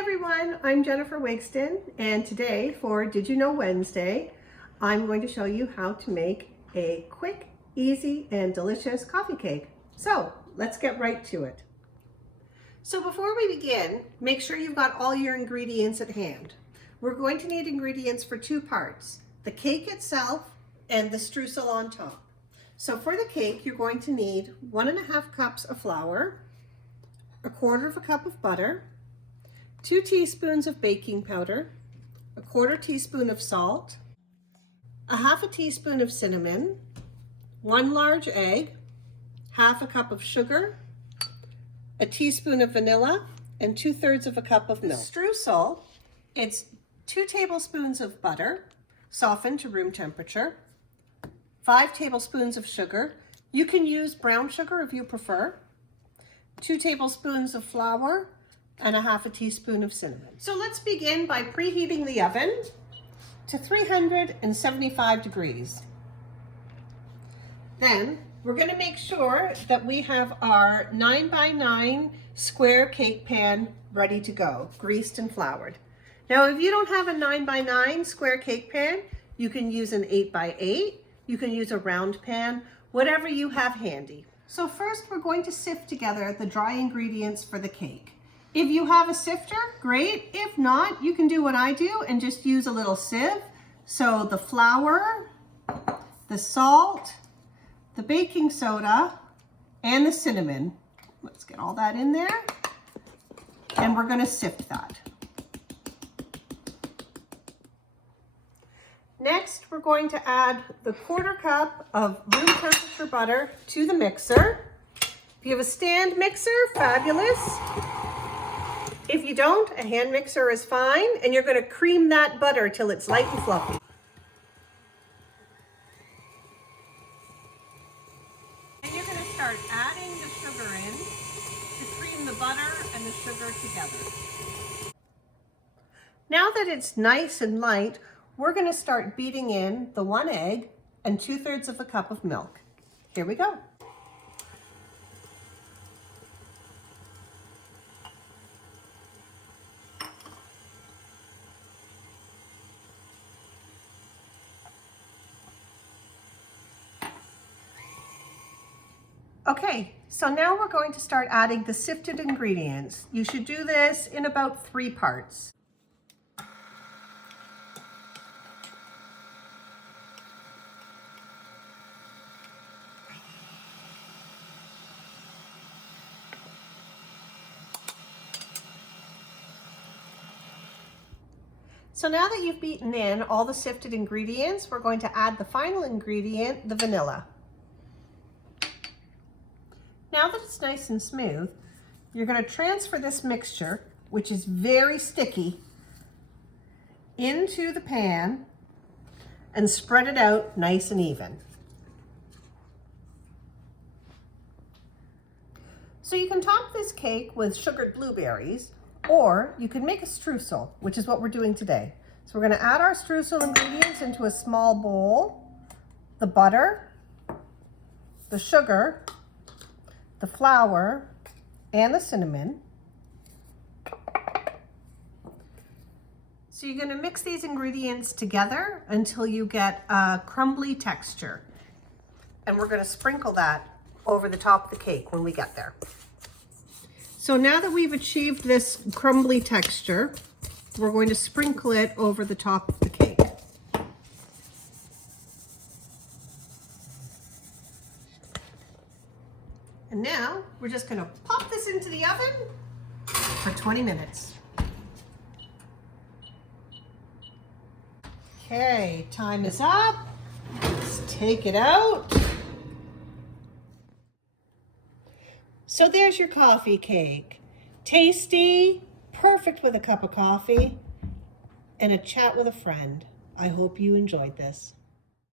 everyone, I'm Jennifer Wigston, and today for Did You Know Wednesday, I'm going to show you how to make a quick, easy, and delicious coffee cake. So let's get right to it. So before we begin, make sure you've got all your ingredients at hand. We're going to need ingredients for two parts, the cake itself and the streusel on top. So for the cake, you're going to need 1.5 cups of flour, 1/4 cup of butter, 2 teaspoons of baking powder, 1/4 teaspoon of salt, 1/2 teaspoon of cinnamon, 1 large egg, 1/2 cup of sugar, a teaspoon of vanilla, and 2/3 cup of milk. Streusel, it's 2 tablespoons of butter, softened to room temperature, 5 tablespoons of sugar. You can use brown sugar if you prefer, 2 tablespoons of flour, and 1/2 teaspoon of cinnamon. So let's begin by preheating the oven to 375 degrees. Then we're going to make sure that we have our 9x9 square cake pan ready to go, greased and floured. Now, if you don't have a 9x9 square cake pan, you can use an 8x8, you can use a round pan, whatever you have handy. So first we're going to sift together the dry ingredients for the cake. If you have a sifter, great. If not, you can do what I do and just use a little sieve. So the flour, the salt, the baking soda, and the cinnamon. Let's get all that in there. And we're going to sift that. Next, we're going to add the 1/4 cup of room temperature butter to the mixer. If you have a stand mixer, fabulous. If you don't, a hand mixer is fine, and you're going to cream that butter till it's light and fluffy. And you're going to start adding the sugar in to cream the butter and the sugar together. Now that it's nice and light, we're going to start beating in the 1 egg and 2/3 cup of milk. Here we go. Okay, so now we're going to start adding the sifted ingredients. You should do this in about 3 parts. So now that you've beaten in all the sifted ingredients, we're going to add the final ingredient, the vanilla. Now that it's nice and smooth, you're going to transfer this mixture, which is very sticky, into the pan and spread it out nice and even. So you can top this cake with sugared blueberries, or you can make a streusel, which is what we're doing today. So we're going to add our streusel ingredients into a small bowl, the butter, the sugar, the flour, and the cinnamon. So you're going to mix these ingredients together until you get a crumbly texture. And we're going to sprinkle that over the top of the cake when we get there. So now that we've achieved this crumbly texture, we're going to sprinkle it over the top of the cake. And now we're just going to pop this into the oven for 20 minutes. Okay, time is up. Let's take it out. So there's your coffee cake. Tasty, perfect with a cup of coffee, and a chat with a friend. I hope you enjoyed this.